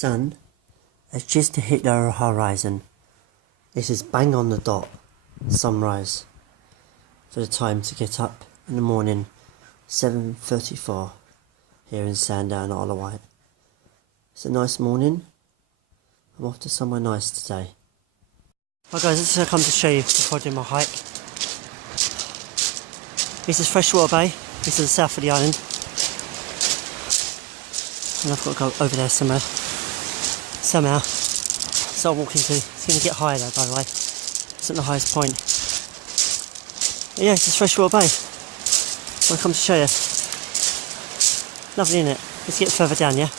sun has just hit our horizon. This is bang on the dot, sunrise. So the time to get up in the morning, 7:34 here in Sandown, Isle of Wight. It's a nice morning. I'm off to somewhere nice today. Hi guys, this is I come to show you before I do my hike. This is Freshwater Bay. This is the south of the island. And I've got to go over there somewhere. Somehow. So I'm walking to. It's going to get higher though, by the way. It's at the highest point. But yeah, this is Freshwater Bay. I'll come to show you. Lovely, isn't it? Let's get further down, yeah?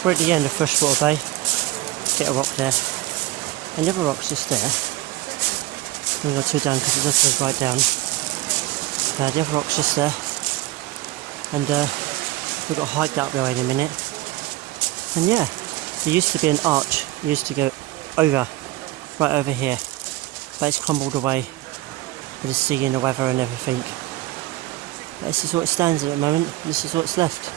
We're at the end of Freshwater Bay. Get a rock there. And the other rock's just there. I'm going to go two down because it does go right down. The other rock's just there. And we've got to hike that way in a minute. And yeah, there used to be an arch. It used to go over, right over here. But it's crumbled away with the sea and the weather and everything. But this is what it stands at the moment. This is what's left.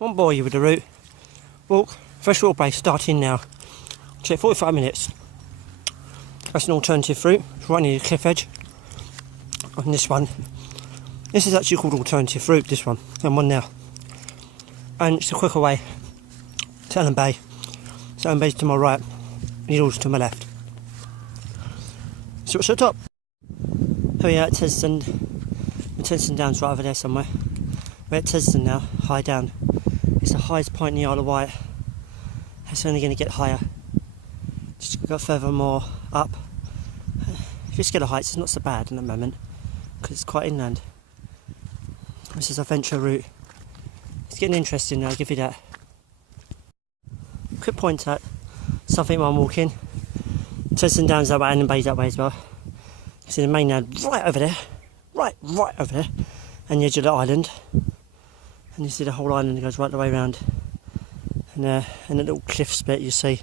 Won't bore you with the route. Walk, Freshwater Bay, starting now. Take 45 minutes. That's an alternative route. It's right near the cliff edge. On this one. This is actually called alternative route, this one. I'm on now. And it's a quicker way to Allen Bay. So Allen Bay's to my right, Needles to my left. So it's at the top. Oh yeah, at Tesden. The Tesden Down's right over there somewhere. We're at Tesden now, high down. It's the highest point in the Isle of Wight. It's only going to get higher. Just go further more up. If you're scared of heights, it's not so bad in the moment because it's quite inland. This is our venture route. It's getting interesting now, I'll give you that. Quick point at something while I'm walking. Tesden Down's that way and the bay's that way as well. You see the mainland right over there. Right over there. And the edge of the island. And you see the whole island goes right the way around. And a little cliffs bit you see.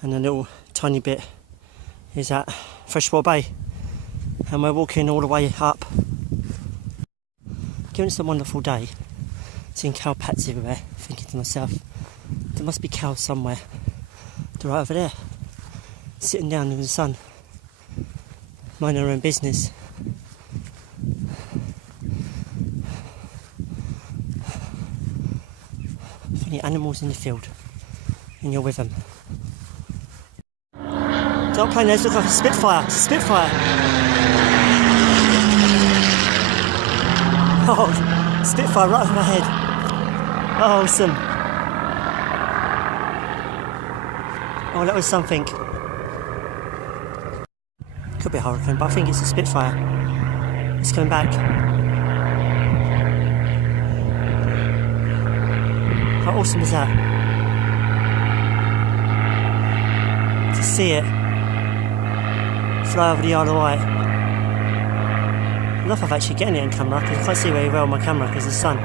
And a little tiny bit is at Freshwater Bay. And we're walking all the way up. Given it's a wonderful day, seeing cow pats everywhere, thinking to myself, there must be cows somewhere. They're right over there, sitting down in the sun, minding their own business. Funny animals in the field, and you're with them. Don't play those, look like a Spitfire. It's a Spitfire. Oh, Spitfire right over my head. Oh, awesome. Oh, that was something. Could be a hurricane, but I think it's a Spitfire. It's coming back. How awesome is that? To see it fly over the Isle of Wight. I don't know if I'm actually getting it on camera because I can't see very well on my camera because of the sun.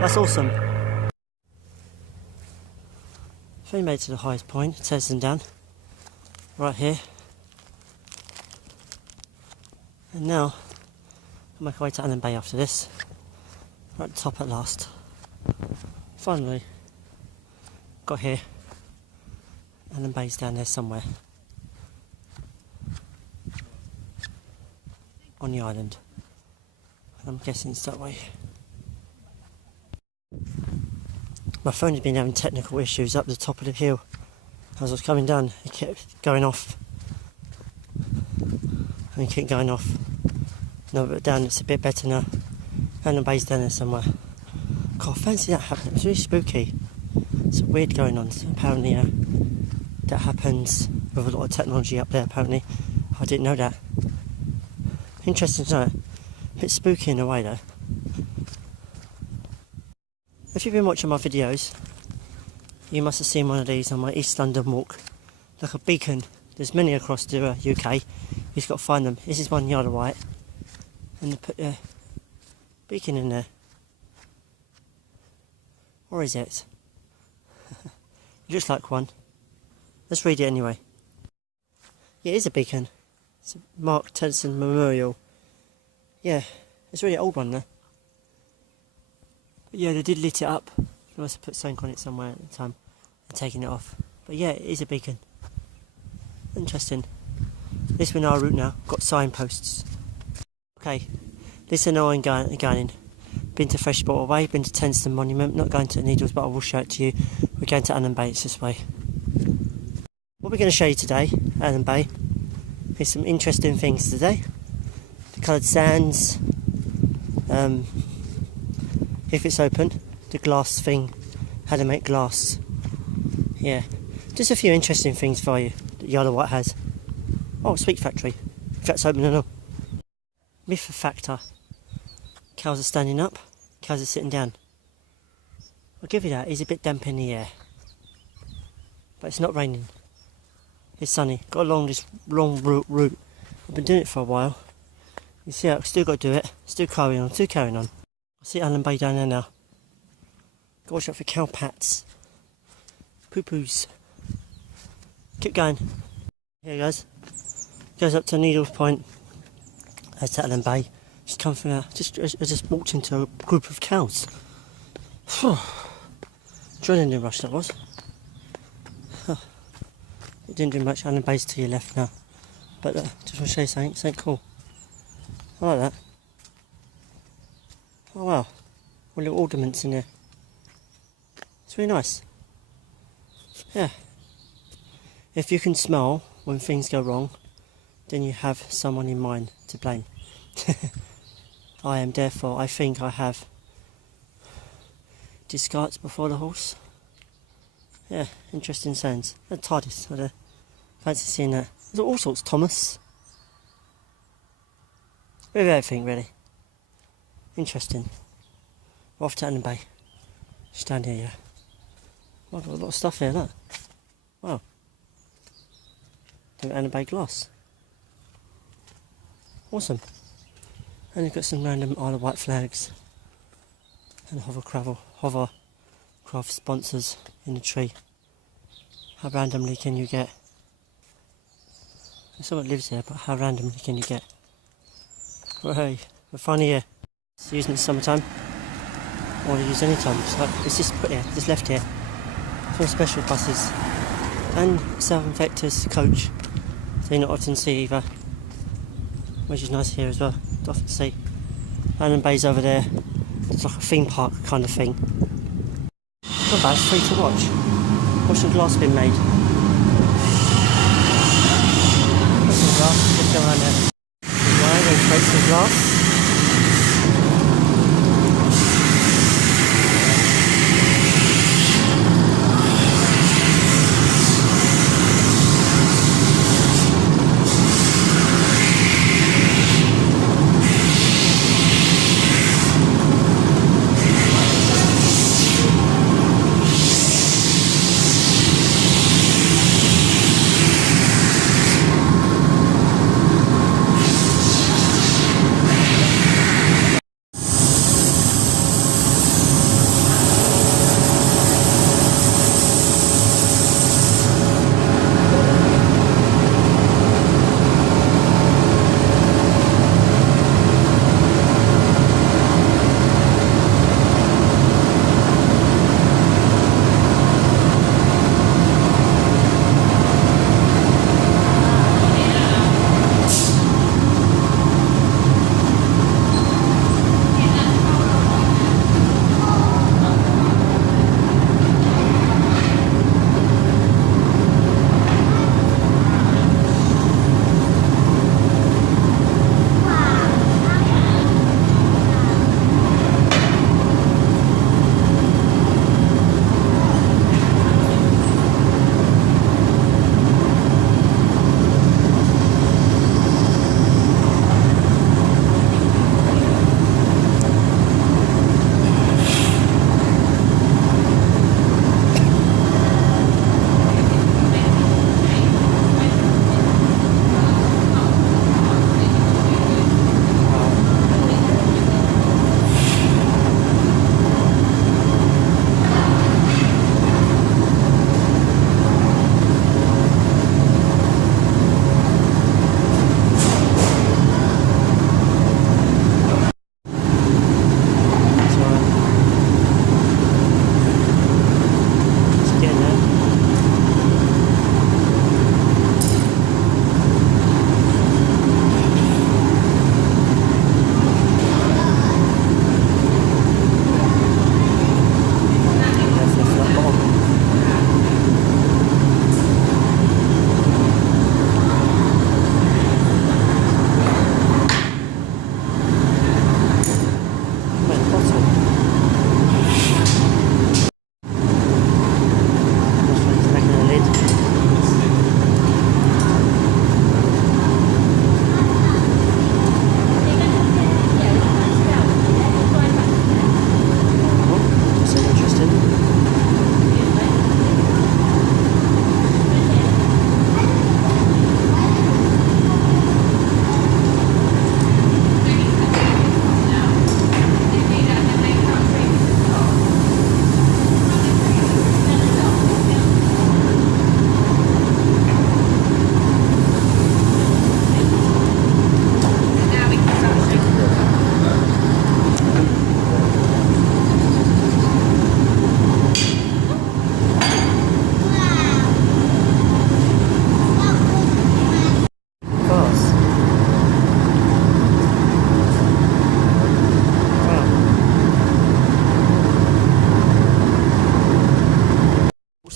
That's awesome. So we made it to the highest point, Tesden Down, right here. And now I'll make my way to Allen Bay after this. We're at the top at last. Finally got here. Allen Bay's down there somewhere. On the island. And I'm guessing it's that way. My phone has been having technical issues up the top of the hill. As I was coming down, it kept going off. And it kept going off. No, but down it's a bit better now. Allen Bay's down there somewhere. God, I fancy that happening. It's really spooky. It's weird going on. So apparently that happens with a lot of technology up there apparently. I didn't know that. Interesting to know. A bit spooky in a way though. If you've been watching my videos, you must have seen one of these on my East London walk. Like a beacon. There's many across the UK. You've just got to find them. This is one yard white. And they put a beacon in there. Or is it? It looks like one. Let's read it anyway. Yeah, it is a beacon. It's a Mark Tennyson Memorial. Yeah, it's a really old one though. But yeah, they did lit it up. They must have put something on it somewhere at the time and taken it off. But yeah, it is a beacon. Interesting. This we're our route now. Got signposts. Okay, this is now I'm going. Been to Freshwater Way, been to Tennyson Monument. Not going to Needles, but I will show it to you. We're going to Allen Bay. It's this way. What we're going to show you today, Allen Bay, is some interesting things today. The coloured sands. If it's open, the glass thing, how to make glass. Yeah, just a few interesting things for you that Yellow White has. Oh, Sweet Factory, if that's open or not. Myth factor. Cows are standing up, cows are sitting down. I'll give you that, it's a bit damp in the air. But it's not raining. It's sunny. Got along this long route. I've been doing it for a while. You see, I've still got to do it. Still carrying on. I see Allen Bay down there now. Got to watch out for cow pats. Poo-poos. Keep going. Here it goes. Goes up to Needles Point. That's Allen Bay. Just come from there. I just walked into a group of cows. Adrenaline rush that was. It didn't do much. Allen Bay's to your left now. But just want to show you something cool. I like that. Oh wow. All little ornaments in there. It's really nice. Yeah. If you can smell when things go wrong, then you have someone in mind to blame. I think I have discards before the horse. Yeah, interesting sounds. The TARDIS, I fancy seeing that. There's all sorts, Thomas. Bit of everything, really. Interesting. We're off to Allen Bay. Just down here, yeah. Oh, I've got a lot of stuff here, look. Wow. Doing Allen Bay glass. Awesome. And you've got some random Isle of Wight flags. And hovercraft sponsors in the tree. How randomly can you get? Someone lives here, but how randomly can you get? Well, hey, we're finally here. It's using it summertime. Or to use any time. It's just put here, just left here. Some special buses. And Southern Vectors coach. So you're not often see either. Which is nice here as well. Don't often see. Allen Bay's over there. It's like a theme park kind of thing. Not bad, it's free to watch. Watch the glass being made. What's some glass? Just go around there. Right, we'll create some glass.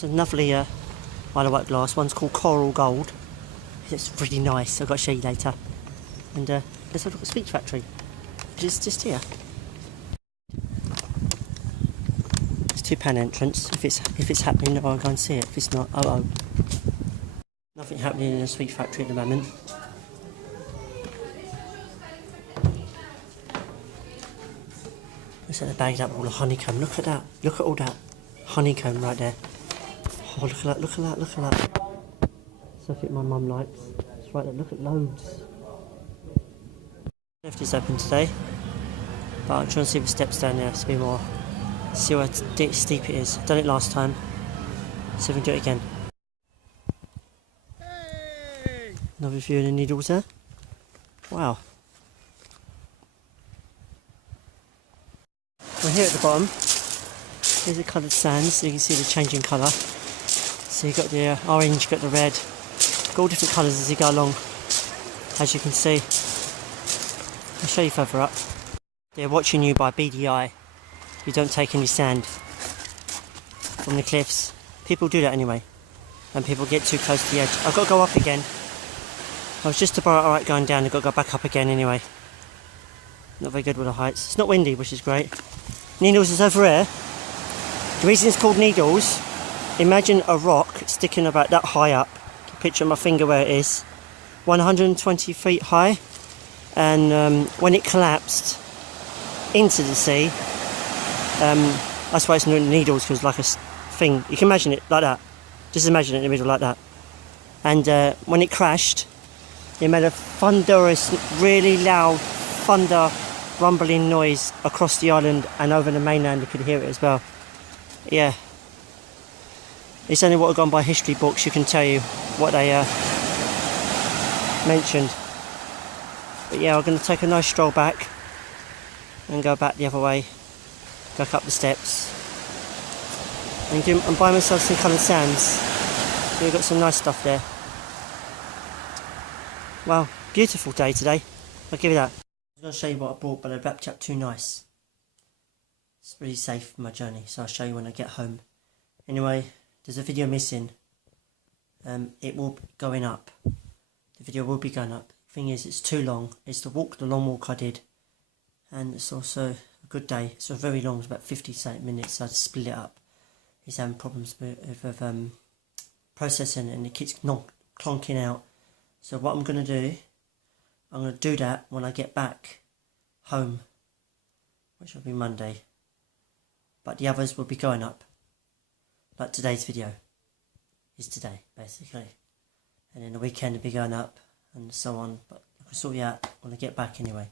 It's a lovely Isle of Wight glass. One's called Coral Gold. It's really nice. I've got to show you later. And let's have a look at the Sweet Factory, which is just here. It's £2 entrance. If it's happening, I'll go and see it. If it's not, oh. Nothing happening in the Sweet Factory at the moment. Looks like they're bagged up with all the honeycomb. Look at that. Look at all that honeycomb right there. Oh, look at that, look at that, look at that. Something my mum likes. It's right there, look at loads. Lift is open today, but I'm trying to see the steps down there. It's a bit more. See how steep it is. I've done it last time. See if we can do it again. Hey! Another view of the Needles there. Wow. We're here at the bottom. Here's the coloured sands, so you can see the changing colour. So you've got the orange, you've got the red, got all different colours as you go along, as you can see. I'll show you further up. They're watching you by BDI. You don't take any sand from the cliffs. People do that anyway, and people get too close to the edge. I've got to go up again. I was just about alright going down, I've got to go back up again anyway. Not very good with the heights. It's not windy, which is great. Needles is over here. The reason it's called Needles, imagine a rock sticking about that high up. Picture my finger where it is. 120 feet high. And when it collapsed into the sea, that's why it's known Needles, because like a thing. You can imagine it like that. Just imagine it in the middle like that. And when it crashed, it made a thunderous, really loud thunder rumbling noise across the island and over the mainland. You could hear it as well. Yeah, it's only what I've gone by history books. You can tell you what they mentioned. But yeah, I'm going to take a nice stroll back and go back the other way, go up the steps and buy myself some coloured sands. So we've got some nice stuff there. Wow, beautiful day today, I'll give you that. I'm going to show you what I bought, but I wrapped it up too nice. It's really safe for my journey, so I'll show you when I get home. Anyway, there's a video missing. It will be going up. The video will be going up. The thing is, it's too long. It's the long walk I did. And it's also a good day. It's a very long, it's about 50 minutes, so I had to split it up. He's having problems with processing it, and it keeps clonking out. So what I'm going to do, I'm going to do that when I get back home, which will be Monday. But the others will be going up. Like today's video is today, basically. And then the weekend will be going up and so on. But I can sort you out when I get back anyway.